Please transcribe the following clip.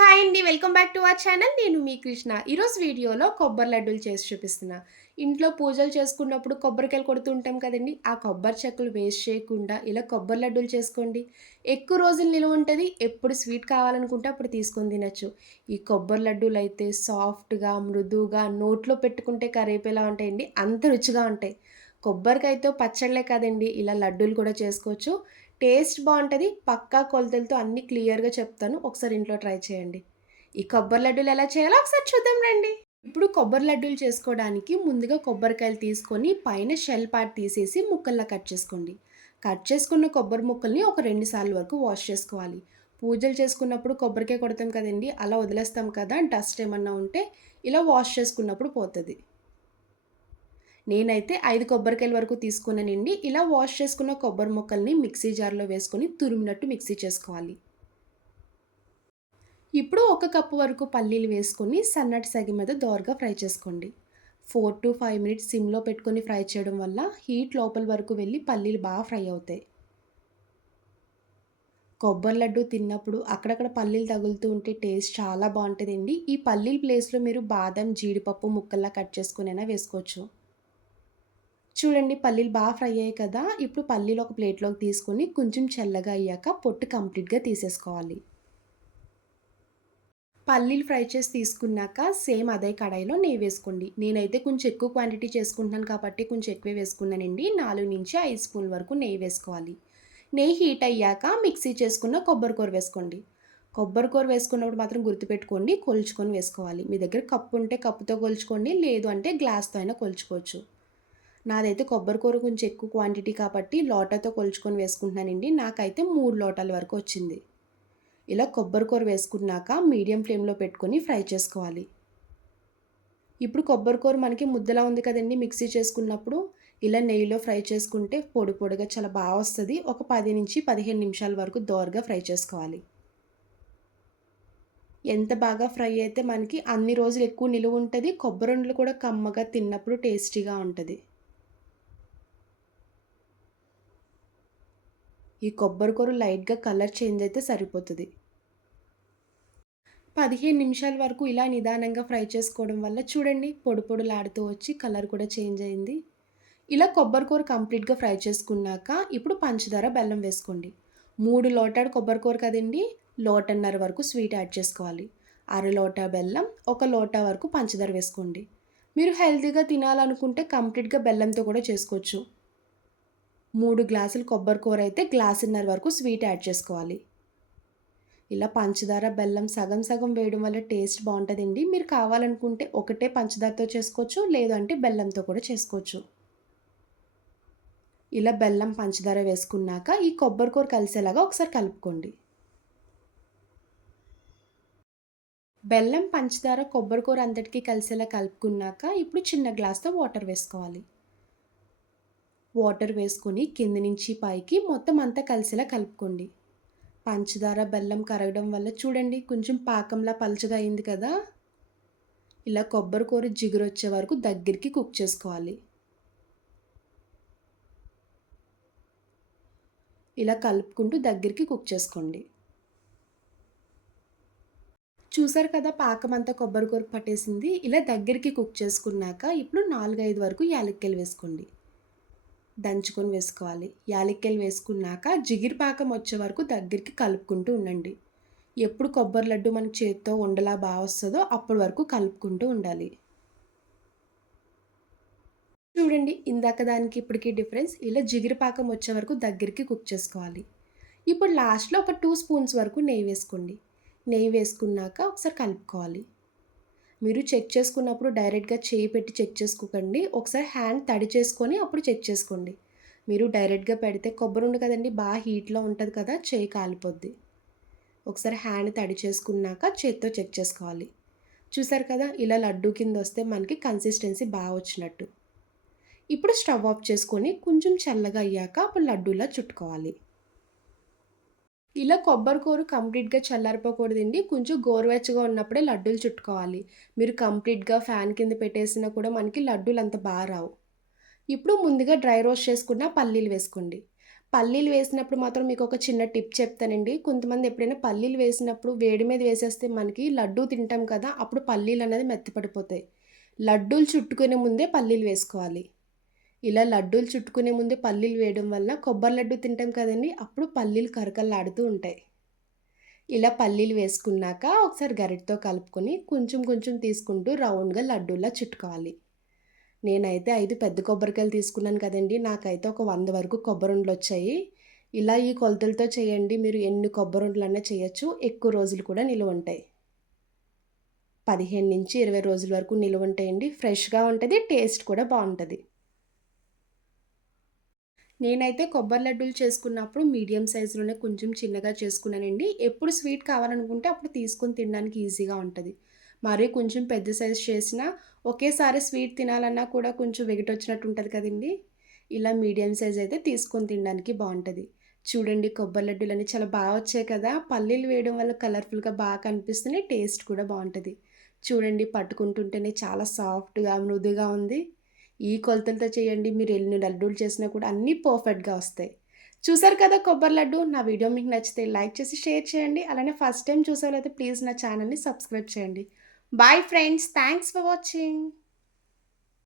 Hi అండి welcome back to our channel నేను మీ కృష్ణ. ఈరోజు వీడియోలో కొబ్బరి లడ్డూలు చేసి చూపిస్తున్నా. ఇంట్లో పూజలు చేసుకున్నప్పుడు కొబ్బరికాయలు కొడుతూ ఉంటాం కదండి. ఆ కొబ్బరి చెక్కలు వేస్ట్ చేయకుండా ఇలా కొబ్బరి లడ్డూలు చేసుకోండి. ఎక్కువ రోజులు నిలువ ఉంటుంది ఎప్పుడు స్వీట్ కావాలనుకుంటే అప్పుడు తీసుకొని తినచ్చు. ఈ కొబ్బరి లడ్డూలు అయితే సాఫ్ట్గా మృదువుగా నోట్లో పెట్టుకుంటే కరేపేలా ఉంటాయండి. అంత రుచిగా ఉంటాయి. కొబ్బరికాయతో పచ్చళ్ళే కాదండి ఇలా లడ్డూలు కూడా చేసుకోవచ్చు. టేస్ట్ బాగుంటుంది పక్కా కొలతలతో అన్నీ క్లియర్గా చెప్తాను ఒకసారి ఇంట్లో ట్రై చేయండి. ఈ కొబ్బరి లడ్డూలు ఎలా చేయాలో ఒకసారి చూద్దాం రండి. ఇప్పుడు కొబ్బరి లడ్డూలు చేసుకోవడానికి ముందుగా కొబ్బరికాయలు తీసుకొని పైన షెల్ పార్ట్ తీసేసి ముక్కల్లా కట్ చేసుకోండి. కట్ చేసుకున్న కొబ్బరి ముక్కల్ని ఒక రెండు సార్లు వరకు వాష్ చేసుకోవాలి. పూజలు చేసుకున్నప్పుడు కొబ్బరికాయ కొడతాం కదండి అలా వదిలేస్తాం కదా డస్ట్ ఏమన్నా ఉంటే ఇలా వాష్ చేసుకున్నప్పుడు పోతుంది. నేనైతే ఐదు కొబ్బరికాయల వరకు తీసుకున్నానండి ఇలా వాష్ చేసుకున్న కొబ్బరి ముక్కల్ని మిక్సీ జార్లో వేసుకొని తురిమినట్టు మిక్సీ చేసుకోవాలి. ఇప్పుడు ఒక కప్పు వరకు పల్లీలు వేసుకొని సన్నటి సగి మీద దోరగా ఫ్రై చేసుకోండి. ఫోర్ టు ఫైవ్ మినిట్స్ సిమ్లో పెట్టుకొని ఫ్రై చేయడం వల్ల హీట్ లోపల వరకు వెళ్ళి పల్లీలు బాగా ఫ్రై అవుతాయి. కొబ్బరి లడ్డు తిన్నప్పుడు అక్కడక్కడ పల్లీలు తగులుతూ ఉంటే టేస్ట్ చాలా బాగుంటుందండి. ఈ పల్లీల ప్లేస్లో మీరు బాదం జీడిపప్పు ముక్కల్లా కట్ చేసుకునైనా వేసుకోవచ్చు. చూడండి పల్లీలు బాగా ఫ్రై అయ్యాయి కదా. ఇప్పుడు పల్లీలు ఒక ప్లేట్లోకి తీసుకొని కొంచెం చల్లగా అయ్యాక పొట్టు కంప్లీట్గా తీసేసుకోవాలి. పల్లీలు ఫ్రై చేసి తీసుకున్నాక సేమ్ అదే కడాయిలో నెయ్యి వేసుకోండి. నేనైతే కొంచెం ఎక్కువ క్వాంటిటీ చేసుకుంటున్నాను కాబట్టి కొంచెం ఎక్కువే వేసుకున్నానండి. నాలుగు నుంచి ఐదు స్పూన్ వరకు నెయ్యి వేసుకోవాలి. నెయ్యి హీట్ అయ్యాక మిక్సీ చేసుకున్న కొబ్బరి కూర వేసుకోండి. కొబ్బరి కూర వేసుకున్నప్పుడు మాత్రం గుర్తుపెట్టుకోండి కొలుచుకొని వేసుకోవాలి. మీ దగ్గర కప్పు ఉంటే కప్పుతో కొలుచుకోండి లేదు అంటే గ్లాస్తో అయినా కొలుచుకోవచ్చు. నాదైతే కొబ్బరి కూర కొంచెం ఎక్కువ క్వాంటిటీ కాబట్టి లోటాతో కొలుచుకొని వేసుకుంటున్నానండి. నాకైతే మూడు లోటాల వరకు వచ్చింది. ఇలా కొబ్బరి కూర వేసుకున్నాక మీడియం ఫ్లేమ్లో పెట్టుకొని ఫ్రై చేసుకోవాలి. ఇప్పుడు కొబ్బరి కూర మనకి ముద్దలా ఉంది కదండి మిక్సీ చేసుకున్నప్పుడు ఇలా నెయ్యిలో ఫ్రై చేసుకుంటే పొడి పొడిగా చాలా బాగా వస్తుంది. ఒక పది నుంచి పదిహేను నిమిషాల వరకు దోరగా ఫ్రై చేసుకోవాలి. ఎంత బాగా ఫ్రై అయితే మనకి అన్ని రోజులు ఎక్కువ నిలువ ఉంటుంది. కొబ్బరి కూడా కమ్మగా తిన్నప్పుడు టేస్టీగా ఉంటుంది. ఈ కొబ్బరి కూర లైట్గా కలర్ చేంజ్ అయితే సరిపోతుంది. పదిహేను నిమిషాల వరకు ఇలా నిదానంగా ఫ్రై చేసుకోవడం వల్ల చూడండి పొడి పొడులాడుతూ వచ్చి కలర్ కూడా చేంజ్ అయింది. ఇలా కొబ్బరి కూర కంప్లీట్గా ఫ్రై చేసుకున్నాక ఇప్పుడు పంచదార బెల్లం వేసుకోండి. మూడు లోటాడు కొబ్బరి కూర కదండి లోటన్నర వరకు స్వీట్ యాడ్ చేసుకోవాలి. అర లోటా బెల్లం ఒక లోటా వరకు పంచదార వేసుకోండి. మీరు హెల్తీగా తినాలనుకుంటే కంప్లీట్గా బెల్లంతో కూడా చేసుకోవచ్చు. మూడు గ్లాసులు కొబ్బరి కూర అయితే గ్లాసున్నర వరకు స్వీట్ యాడ్ చేసుకోవాలి. ఇలా పంచదార బెల్లం సగం సగం వేయడం వల్ల టేస్ట్ బాగుంటుందండి. మీరు కావాలనుకుంటే ఒకటే పంచదారతో చేసుకోవచ్చు లేదంటే బెల్లంతో కూడా చేసుకోవచ్చు. ఇలా బెల్లం పంచదార వేసుకున్నాక ఈ కొబ్బరి కూర కలిసేలాగా ఒకసారి కలుపుకోండి. బెల్లం పంచదార కొబ్బరి కూర అంతటికీ కలిసేలా కలుపుకున్నాక ఇప్పుడు చిన్న గ్లాస్తో వాటర్ వేసుకోవాలి. వాటర్ వేసుకొని కింద నుంచి పైకి మొత్తం అంతా కలిసేలా కలుపుకోండి. పంచదార బెల్లం కరగడం వల్ల చూడండి కొంచెం పాకంలా పలచగా అయింది కదా. ఇలా కొబ్బరి కూర జిగురు వచ్చే వరకు దగ్గరికి కుక్ చేసుకోవాలి. ఇలా కలుపుకుంటూ దగ్గరికి కుక్ చేసుకోండి. చూసారు కదా పాకం అంతా కొబ్బరి కూర పట్టేసింది. ఇలా దగ్గరికి కుక్ చేసుకున్నాక ఇప్పుడు నాలుగైదు వరకు యాలక్కలు వేసుకోండి. దంచుకొని వేసుకోవాలి. యాలక్కాయలు వేసుకున్నాక జిగిరి పాకం వచ్చే వరకు దగ్గరికి కలుపుకుంటూ ఉండండి. ఎప్పుడు కొబ్బరి లడ్డు మన చేతితో ఉండలా బాగా వస్తుందో అప్పటి వరకు కలుపుకుంటూ ఉండాలి. చూడండి ఇందాక దానికి ఇప్పటికీ డిఫరెన్స్. ఇలా జిగిరి పాకం వచ్చే వరకు దగ్గరికి కుక్ చేసుకోవాలి. ఇప్పుడు లాస్ట్లో ఒక టూ స్పూన్స్ వరకు నెయ్యి వేసుకోండి. నెయ్యి వేసుకున్నాక ఒకసారి కలుపుకోవాలి. మీరు చెక్ చేసుకున్నప్పుడు డైరెక్ట్గా చేయి పెట్టి చెక్ చేసుకోకండి. ఒకసారి హ్యాండ్ తడి చేసుకొని అప్పుడు చెక్ చేసుకోండి. మీరు డైరెక్ట్గా పెడితే కొబ్బరి ఉంది కదండి బాగా హీట్లో ఉంటుంది కదా చేయి కాలిపోద్ది. ఒకసారి హ్యాండ్ తడి చేసుకున్నాక చేత్తో చెక్ చేసుకోవాలి. చూసారు కదా ఇలా లడ్డు కింద వస్తే మనకి కన్సిస్టెన్సీ బాగా వచ్చినట్టు. ఇప్పుడు స్టవ్ ఆఫ్ చేసుకొని కొంచెం చల్లగా అయ్యాక అప్పుడు లడ్డూలా చుట్టుకోవాలి. ఇలా కొబ్బరి కూర కంప్లీట్గా చల్లారిపోకూడదండి కొంచెం గోరువెచ్చగా ఉన్నప్పుడే లడ్డూలు చుట్టుకోవాలి మీరు కంప్లీట్గా ఫ్యాన్ కింద పెట్టేసినా కూడా మనకి లడ్డూలు అంత బాగా రావు ఇప్పుడు ముందుగా డ్రై రోస్ట్ చేసుకున్న పల్లీలు వేసుకోండి పల్లీలు వేసినప్పుడు మాత్రం మీకు ఒక చిన్న టిప్ చెప్తానండి. కొంతమంది ఎప్పుడైనా పల్లీలు వేసినప్పుడు వేడి మీద వేసేస్తే మనకి లడ్డూ తింటాం కదా! అప్పుడు పల్లీలు అనేది మెత్తపడిపోతాయి. లడ్డూలు చుట్టుకునే ముందే పల్లీలు వేసుకోవాలి. ఇలా లడ్డూలు చుట్టుకునే ముందే పల్లీలు వేయడం వల్ల కొబ్బరి లడ్డు తింటాం కదండీ! అప్పుడు పల్లీలు కరకల్లాడుతూ ఉంటాయి. ఇలా పల్లీలు వేసుకున్నాక ఒకసారి గరిటతో కలుపుకొని కొంచెం కొంచెం తీసుకుంటూ రౌండ్‌గా లడ్డూలా చుట్టుకోవాలి. నేనైతే ఐదు పెద్ద కొబ్బరికాయలు తీసుకున్నాను కదండీ! నాకైతే ఒక వంద వరకు కొబ్బరుండలొచ్చాయి. ఇలా ఈ కొలతలతో చేయండి. మీరు ఎన్ని కొబ్బరుండలన్నా చేయొచ్చు. ఎక్కువ రోజులు కూడా నిలువ ఉంటాయి పదిహేను నుంచి ఇరవై రోజుల వరకు నిలువ ఉంటాయండి ఫ్రెష్‌గా ఉంటుంది టేస్ట్ కూడా బాగుంటుంది నేనైతే కొబ్బరి లడ్డూలు చేసుకున్నప్పుడు మీడియం సైజులోనే కొంచెం చిన్నగా చేసుకున్నానండి. ఎప్పుడు స్వీట్ కావాలనుకుంటే అప్పుడు తీసుకొని తినడానికి ఈజీగా ఉంటుంది మరీ కొంచెం పెద్ద సైజు చేసినా ఒకేసారి స్వీట్ తినాలన్నా కూడా కొంచెం వెగటొచ్చినట్టు ఉంటుంది కదండీ! ఇలా మీడియం సైజ్ అయితే తీసుకొని తినడానికి బాగుంటుంది చూడండి కొబ్బరి లడ్డూలన్నీ చాలా బాగా వచ్చాయి కదా! పల్లీలు వేయడం వల్ల కలర్‌ఫుల్‌గా బాగా కనిపిస్తున్నాయి. టేస్ట్ కూడా బాగుంటుంది చూడండి పట్టుకుంటుంటేనే చాలా సాఫ్ట్‌గా, మృదుగా ఉంది. ఈ కొలతలతో చేయండి. మీరు ఎన్ని లడ్డూలు చేసినా కూడా అన్నీ పర్ఫెక్ట్‌గా వస్తాయి. చూసారు కదా కొబ్బరి లడ్డు. నా వీడియో మీకు నచ్చితే లైక్ చేసి షేర్ చేయండి. అలానే ఫస్ట్ టైం చూసేవాళ్ళైతే ప్లీజ్ నా ఛానల్ని సబ్స్క్రైబ్ చేయండి. Bye friends. Thanks for watching.